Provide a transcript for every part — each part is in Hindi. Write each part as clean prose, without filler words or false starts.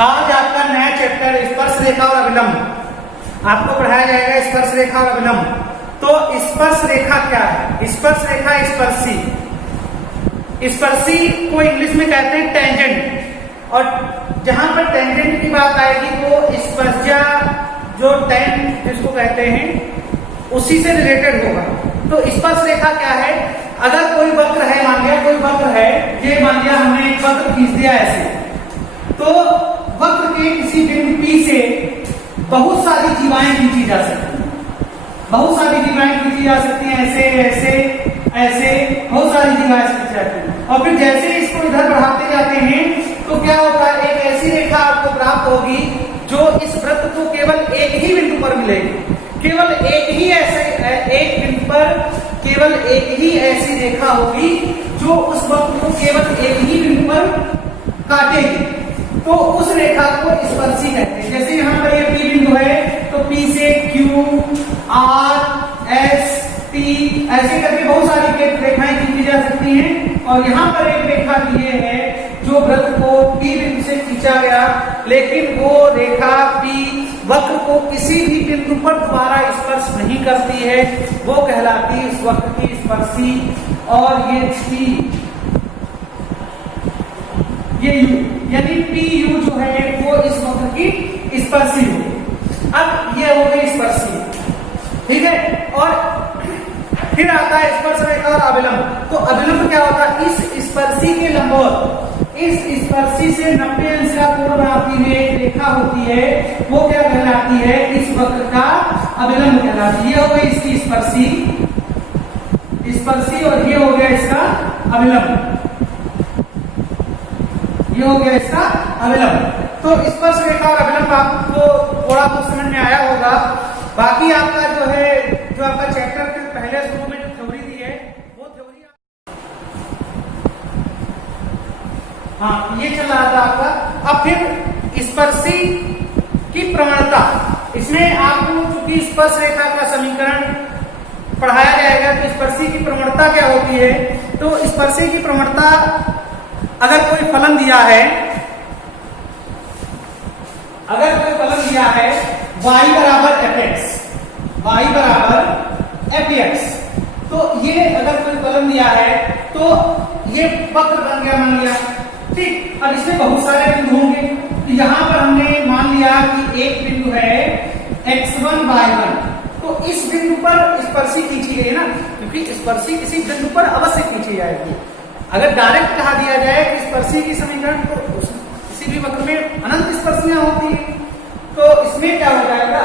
आज आपका नया चैप्टर स्पर्श रेखा और अभिलंब आपको पढ़ाया जाएगा। स्पर्श रेखा और अभिलंब। तो स्पर्श रेखा क्या है? स्पर्श रेखा स्पर्शी, स्पर्शी को इंग्लिश में कहते हैं टेंजेंट। और जहां पर टेंजेंट की बात आएगी तो स्पर्शजा जो टेन जिसको कहते हैं उसी से रिलेटेड होगा। तो स्पर्श रेखा क्या है? अगर कोई वक्र है, मान लिया कोई वक्र है, ये मान लिया हमने एक वक्र खींच दिया ऐसे, तो वक्र के किसी बिंदु P से बहुत सारी जीवाएं खींची जा सकती हैं। बहुत सारी जीवाएं खींची जा सकती हैं, ऐसे ऐसे ऐसे बहुत सारी जीवाएं खींची जाती हैं। और फिर जैसे इसको इधर बढ़ाते जाते हैं तो क्या होता है, एक ऐसी रेखा आपको प्राप्त होगी जो इस वृत्त को केवल एक ही बिंदु पर मिलेगी। केवल एक ही ऐसे एक बिंदु पर केवल एक ही ऐसी रेखा होगी जो उस वक्र को केवल एक ही बिंदु पर काटेगी। तो उस रेखा को स्पर्शी कहते हैं। जैसे यहाँ पर ये P बिंदु है तो P से Q, R, S, T ऐसे करके बहुत सारी रेखाएं खींची जा सकती हैं। और यहाँ पर एक रेखा ये है जो वृत्त को P बिंदु से खींचा गया, लेकिन वो रेखा P वक्र को किसी भी बिंदु पर दोबारा स्पर्श नहीं करती है, वो कहलाती है इस वक्र की स्पर्शी। और ये P ये U यानी PU जो है वो इस वक्र की स्पर्शी होगी। अब ये हो गई स्पर्शी, ठीक है। और फिर आता है स्पर्श रेखा और अभिलंब। तो अभिलंब क्या होता है? इस स्पर्शी के लंबवत, इस स्पर्शी से 90 अंश का कोण बनाती हुई एक रेखा होती है, वो क्या कहलाती है? इस वक्र का अभिलंब कहलाती है। ये हो गई इसकी स्पर्शी, स्पर्शी, और ये हो गया इसका अभिलंब, ये हो गया इसका अभिलंब। तो स्पर्श रेखा और अभिलंब आपको थोड़ा बहुत समझ में आया होगा। बाकी आपका जो है, जो आपका चैप्टर के पहले शुरू में जो थ्योरी दी है वो थ्योरी हाँ ये चल रहा था आपका। अब फिर स्पर्शी की प्रवणता, इसमें आपको चूंकि स्पर्श रेखा का समीकरण पढ़ाया जाएगा तो स्पर्शी की प्रवणता क्या होती है? तो स्पर्शी की प्रवणता, अगर कोई फलन दिया है, अगर कोई फलन दिया है y बराबर fx, y बराबर fx, तो ये अगर कोई फलन दिया है तो ये वक्र बन गया, मान लिया, ठीक। अब इसमें बहुत सारे बिंदु होंगे। तो यहां पर हमने मान लिया कि एक बिंदु है x1 y1, तो इस बिंदु पर स्पर्शी खींची गई है ना, क्योंकि स्पर्शी किसी बिंदु पर अवश्य खींची जाएगी। अगर डायरेक्ट कहा दिया जाए कि स्पर्शी की समीकरण, तो किसी भी वक्र में अनंत स्पर्शियां होती है, तो इसमें क्या हो जाएगा,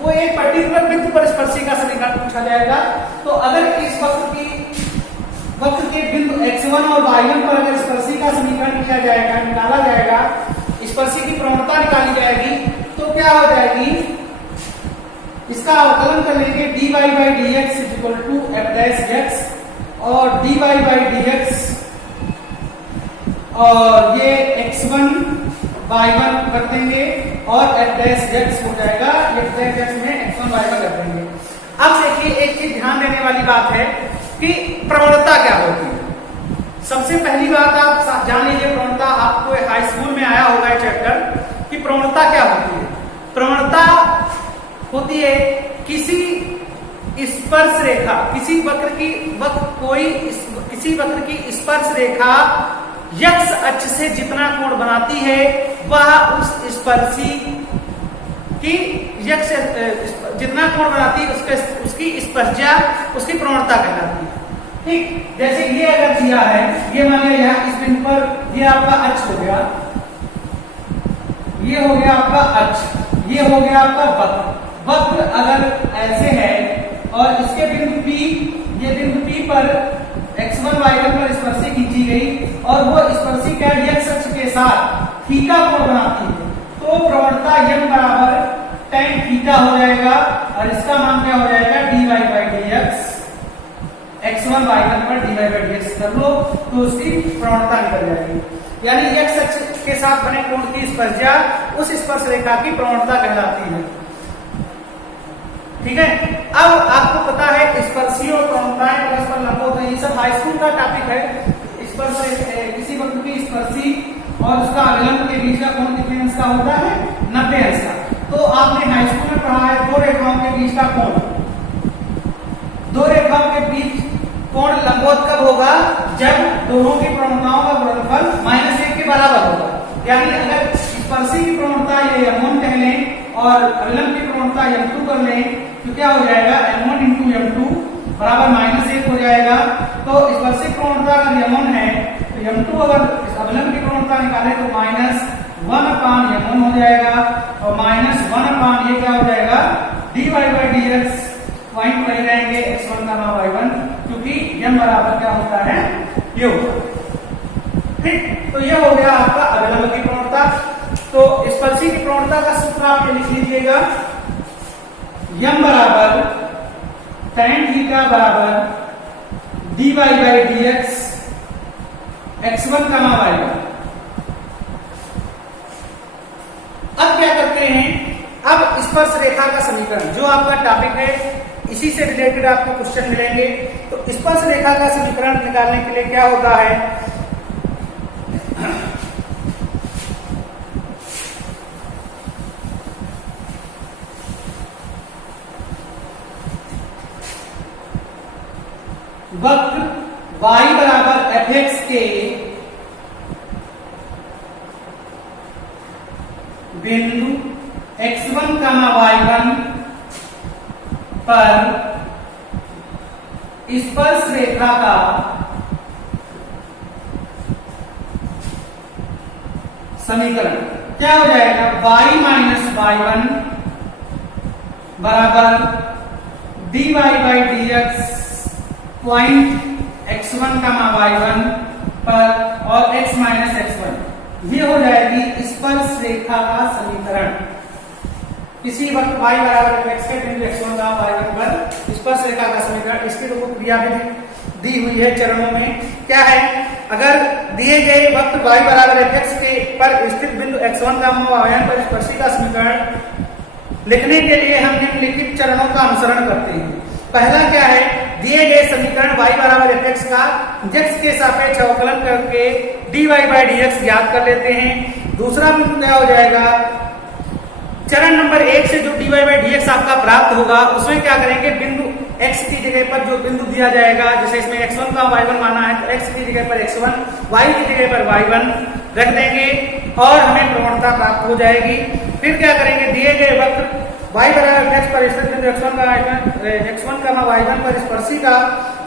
वो एक पर्टिकुलर बिंदु पर स्पर्शी का समीकरण पूछा जाएगा। तो अगर इस वक्र के बिंदु x1 और y1 पर अगर स्पर्शी का समीकरण किया जाएगा, निकाला जाएगा, स्पर्शी की प्रवणता निकाली जाएगी, तो क्या हो जाएगी, इसका अवकलन कर लेंगे dy by dx f dash x, और dy by dx, और ये x1 y1 कर देंगे, और f dash x हो जाएगा, f dash x में x1 y1 कर देंगे। अब देखिए एक चीज ध्यान देने वाली बात है कि प्रवणता क्या होती है। सबसे पहली बात आप जान लीजिए, प्रवणता आपको हाई स्कूल में आया होगा चैप्टर कि प्रवणता क्या होती है। प्रवणता होती है किसी स्पर्श रेखा, किसी वक्र की स्पर्श रेखा x अक्ष से जितना कोण बनाती है वह उस स्पर्शी की x जितना कोण बनाती है उसकी स्पर्शजा, उसकी प्रवणता कहलाती है, ठीक। जैसे ये अगर दिया है, ये मान लिया यहाँ इस बिंदु पर ये आपका अक्ष हो गया, ये हो गया आपका अक्ष, ये हो गया आपका वक्र। वक्र अगर ऐसे है और इसके बिंदु P, ये बिंदु P पर x1 y1 पर स्पर्शी खींची गई और वो स्पर्शी क्या x अक्ष के साथ थीटा कोण बनाती है, तो प्रवणता m बराबर tan थीटा हो जाएगा, और इसका मान क्या हो जाएगा, dy by dx, x1 y1 पर dy by dx कर लो तो उसकी प्रवणता निकल जाएगी। यानी x अक्ष के साथ बने कोण की स्पर्शजा उस स्पर्श रेखा की प्रवणता कहलाती है, ठीक है। अब आपको पता है स्पर्शी और प्रवणताएं परस्पर लंब होते हैं, ये सब हाई स्कूल का टॉपिक है। स्पर्श किसी वक्र की स्पर्शी और उसका अविलंब के बीच का कोण कितने अंश का होता है? 90 अंश का। तो आपने हाई स्कूल में पढ़ा है दो रेखाओं के बीच का कोण, दो रेखाओं के बीच कोण लंबवत कब होगा? जब दोनों की प्रवणताओं का गुणनफल -1 के बराबर होगा। यानी अगर स्पर्शी की प्रवणता ये m1 कह लें और अविलंब की प्रवणता m2 कर लें तो क्या हो जाएगा? m1 × m2 बराबर -1 हो जाएगा। तो स्पर्शी प्रवणता अगर m1 है तो m2 अगर अविलंब की प्रवणता निकालें तो -1/m1 हो जाएगा और -1 ये क्या हो जाएगा? dy/dx पॉइंट वही रहेंगे x1 y1, क्योंकि m बराबर क्या होता है? ये होगा। ठीक, तो ये हो गया आपका अविलंब की प्रवणता। तो स्पर्शी की प्रवणता का सूत्र आप ये लिख लीजिएगा, m बराबर tan थीटा बराबर dy/dx x1 y1। अब क्या करते हैं? अब स्पर्श रेखा का समीकरण जो आपका टॉपिक है, इसी से रिलेटेड आपको क्वेश्चन मिलेंगे। तो स्पर्श रेखा का समीकरण निकालने के लिए क्या होता है? वक्र y बराबर fx के बिंदु x1, y1 पर स्पर्श रेखा का समीकरण क्या हो जाएगा? y - y1 बराबर dy/dx पॉइंट x1, y1 पर और x - x1। ये हो जाएगी स्पर्श रेखा का समीकरण। किसी वक्त y बराबर fx के बिंदु x1, y1 पर स्पर्श रेखा का समीकरण। इसकी तो क्रिया भी दी हुई है चरणों में। क्या है? अगर दिए गए वक्त y बराबर fx के पर स्थित बिंदु x1, y1 पर स्पर्शी का समीकरण लिखने के लिए हम निम्नलिखित चरणों का अनुसरण करते हैं। पहला क्या है? दिए गए समीकरण y बराबर fx का x के सापेक्ष अवकलन करके dy/dx ज्ञात कर लेते हैं। दूसरा बिंदु क्या हो जाएगा? चरण नंबर 1 से जो dy/dx आपका प्राप्त होगा उसमें क्या करेंगे? बिंदु x की जगह पर जो बिंदु दिया जाएगा, जैसे इसमें x1, y1 माना है तो x की जगह पर x1, y की जगह पर y1 रख देंगे और हमें प्रवणता प्राप्त हो जाएगी। फिर क्या करेंगे? दिए गए वक्र y बराबर x पर स्थित बिंदु x1, y1 पर स्पर्शी का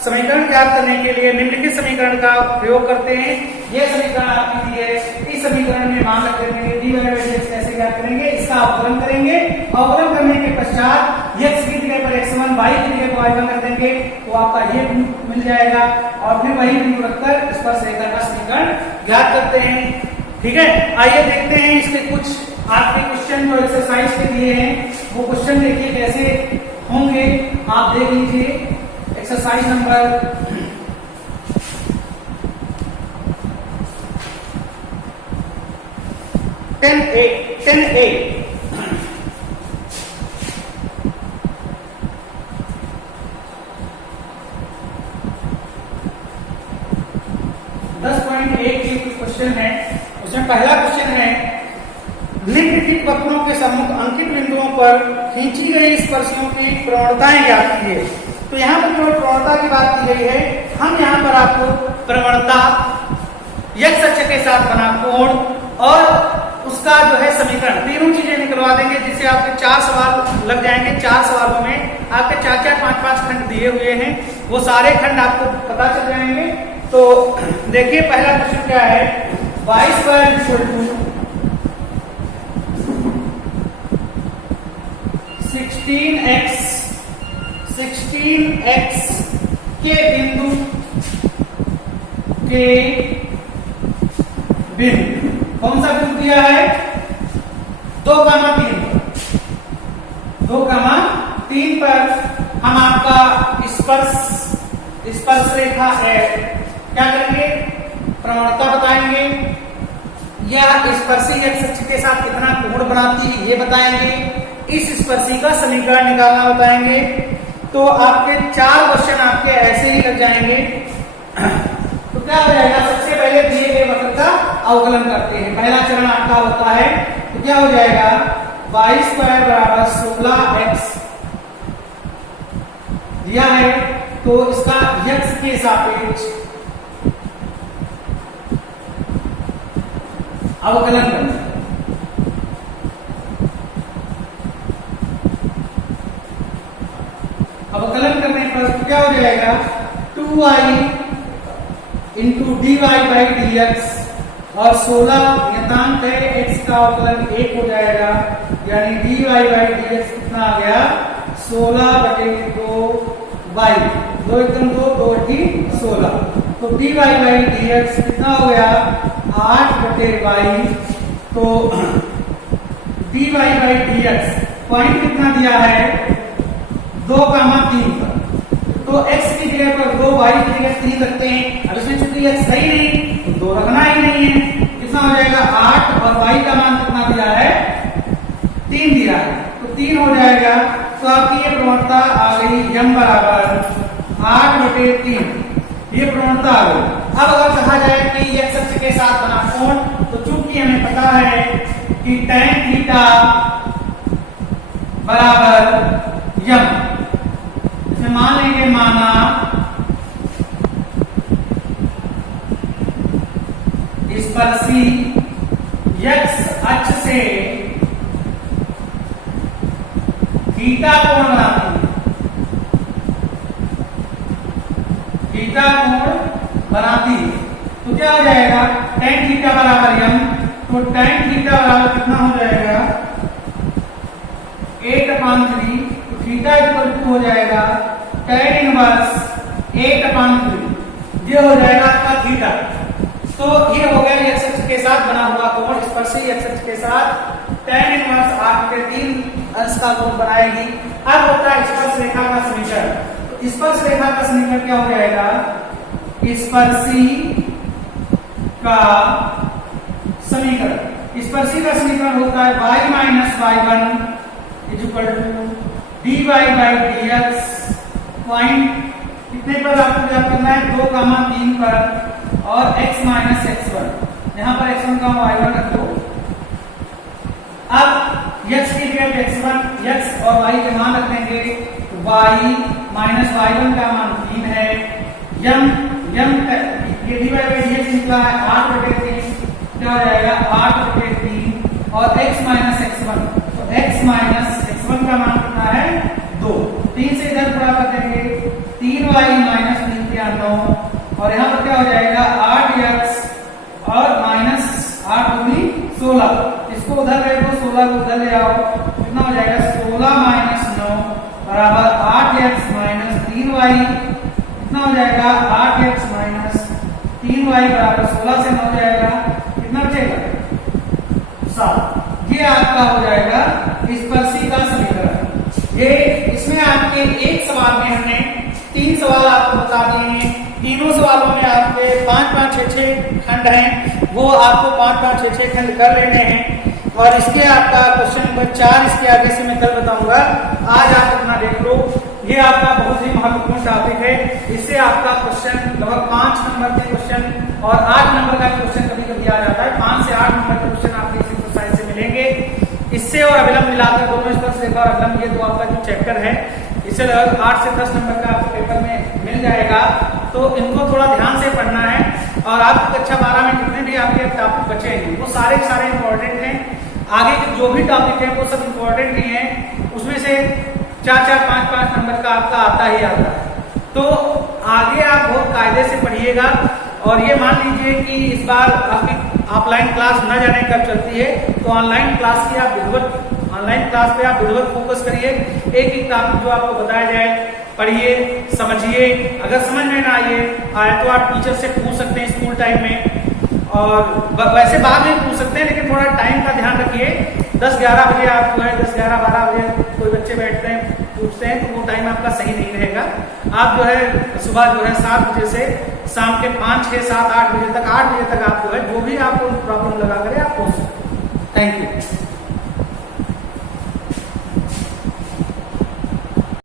समीकरण ज्ञात करने के लिए निम्नलिखित समीकरण का प्रयोग करते हैं। ये समीकरण आपके लिए इस समीकरण में मान रख देंगे dy/dx कैसे ज्ञात करेंगे? इसका अवकलन करेंगे। अवकलन करने के पश्चात x की जगह पर x1, y की जगह पर y1 रख देंगे तो आपका ये मिल जाएगा और फिर वही बिंदु रखकर स्पर्श रेखा का समीकरण ज्ञात करते हैं। ठीक है, आइए देखते हैं इसके कुछ आपके क्वेश्चन जो एक्सरसाइज के दिए हैं वो क्वेश्चन देखिए कैसे होंगे। आप देख लीजिए एक्सरसाइज नंबर 10A। 10.1 के कुछ क्वेश्चन है। उसमें पहला क्वेश्चन है, निम्नलिखित वक्रों के सम्मुख अंकित बिंदुओं पर खींची गई स्पर्शियों की प्रवणताएं ज्ञात कीजिए। तो यहाँ पर केवल प्रवणता की बात की गई है। हम यहाँ पर आपको प्रवणता, x अक्ष के साथ बना कोण और उसका जो है समीकरण, तीनों चीजें निकलवा देंगे, जिससे आपके 4 सवाल लग जाएंगे। 4 सवालों में आपके 4-4, 5-5 खंड दिए हुए हैं, वो सारे खंड आपको पता चल जाएंगे। तो देखिए पहला क्वेश्चन क्या है, y² 16x के बिंदु कौन सा बिंदु दिया है? 2,3 पर हम आपका स्पर्श रेखा है क्या करेंगे? प्रवणता बताएंगे या स्पर्शी x अक्ष के साथ कितना कोण बनाती है ये बताएंगे। इस स्पर्शी का समीकरण निकालना बताएंगे। तो आपके 4 क्वेश्चन आपके ऐसे ही लग जाएंगे। तो क्या हो जाएगा? सबसे पहले दिए गए वक्र का अवकलन करते हैं। पहला चरण आपका होता है तो क्या हो जाएगा, y² बराबर 16x दिया है तो इसका x के सापेक्ष अवकलन करना है। अवकलन करने पर क्या हो जाएगा, 2y into dy by dx और 16 नियतांक है, x का अवकलन 1 हो जाएगा, यानी dy बाई dx कितना आ गया, 16/2y, 2 एकदम 2 2 16, तो dy बाई dx कितना हो गया, 8/y, तो dy बाई dx पॉइंट कितना दिया है, 2,3 पर, तो x की जगह पर 2, y की जगह 3 रखते हैं। अब इसमें चूंकि x सही नहीं तो 2 रखना ही नहीं है, कितना हो जाएगा 8 और y का मान कितना दिया है, 3 दिया है, तो 3 हो जाएगा। तो आपकी ये प्रवणता आ गई m बराबर 8/3, ये प्रवणता आ गई। अब अगर कहा जाए कि x अक्ष के साथ बना कोण, तो चूंकि हमें पता है कि tan थीटा बराबर m, मान लेंगे माना स्पर्शी x अक्ष से थीटा कोण बनाती है, थीटा कोण बनाती है, तो क्या हो जाएगा, tan थीटा बराबर m, तो tan थीटा बराबर कितना हो जाएगा, 8/3, तो थीटा इक्वल टू हो जाएगा tan इनवर्स 8/3, ये हो जाएगा आपका थीटा। तो ये हो गया x अक्ष के साथ बना हुआ कोण, स्पर्शी x अक्ष के साथ tan इनवर्स 8/3 अंश का कोण बनाएगी। अब होता है स्पर्श रेखा का समीकरण, तो स्पर्श रेखा का समीकरण क्या हो जाएगा, स्पर्शी का समीकरण, स्पर्शी का समीकरण होता है y minus y1 equal to dy by dx, point कितने पर आपको याद करना है, 2,3 पर, और x माइनस x1, यहाँ पर x1 का y1 रख दो। अब x की जगह x1, x और y के मान रख देंगे, y माइनस y1 का मान 3 है, m ये dy बाई dx निकला है 8/3, क्या हो जाएगा 8/3, और x माइनस x1, तो x माइनस x1 का मान कितना है 2, 3 से इधर पूरा कर देंगे, 3y माइनस 3 के 9, और यहाँ पर क्या हो जाएगा 8x और माइनस 8 दूनी 16, इसको उधर ले दो, 16 को उधर ले आओ, कितना हो जाएगा 16 माइनस 9 बराबर 8x माइनस 3y, कितना हो जाएगा 8x माइनस 3y बराबर 16 से 9 जाएगा, कितना बचेगा 7। ये आपका हो जाएगा स्पर्शी का समीकरण। ये इसमें आपके एक सवाल में हमने 3 सवाल आपको बता दिए हैं, तीनों सवालों में आपके 5-5, 6-6 खंड हैं, वो आपको 5-5, 6-6 खंड कर लेने हैं, और इसके आपका क्वेश्चन नंबर 4 इसके आगे से मैं कल बताऊंगा, आज आप अपना देख लो। ये आपका बहुत ही महत्वपूर्ण टॉपिक है, इससे आपका क्वेश्चन लगभग 5 नंबर के क्वेश्चन और 8 नंबर का क्वेश्चन कभी कभी आ जाता है, 5 से 8 नंबर के क्वेश्चन आपके इस एक्सरसाइज से मिलेंगे। इससे और अभिलंब मिलाकर दोनों स्पर्श रेखा और अभिलंब, ये 2 आपका जो चैप्टर है, इससे लगभग 8 से 10 नंबर का आपको पेपर में मिल जाएगा, तो इनको थोड़ा ध्यान से पढ़ना है। और आपको कक्षा 12 में जितने भी आपके टॉपिक बचे हैं वो सारे इंपॉर्टेंट हैं, आगे के जो भी टॉपिक है वो सब इंपॉर्टेंट ही है, उसमें से 4-4, 5-5 नंबर का आपका आता ही आता है। तो आगे आप बहुत कायदे से पढ़िएगा, और ये मान लीजिए कि इस बार आपकी ऑफलाइन क्लास न जाने कब चलती है, तो ऑनलाइन क्लास की आप विधिवत ऑनलाइन क्लास पे आप विधिवत फोकस करिए, एक टॉपिक जो आपको बताया जाए पढ़िए, समझिए। अगर समझ में ना आए तो आप टीचर से पूछ सकते हैं स्कूल टाइम में, और वैसे बाद में पूछ सकते हैं, लेकिन थोड़ा टाइम का ध्यान रखिए। 10-11 बजे आप जो है 10-11-12 बजे कोई बच्चे बैठते हैं पूछते हैं, तो वो टाइम आपका सही नहीं रहेगा। आप जो है सुबह जो है 7 बजे से शाम के 5, 6, 7, 8 बजे तक 8 बजे तक आप जो है जो भी आपको प्रॉब्लम लगा करे आप पूछ सकते हैं। Thank you.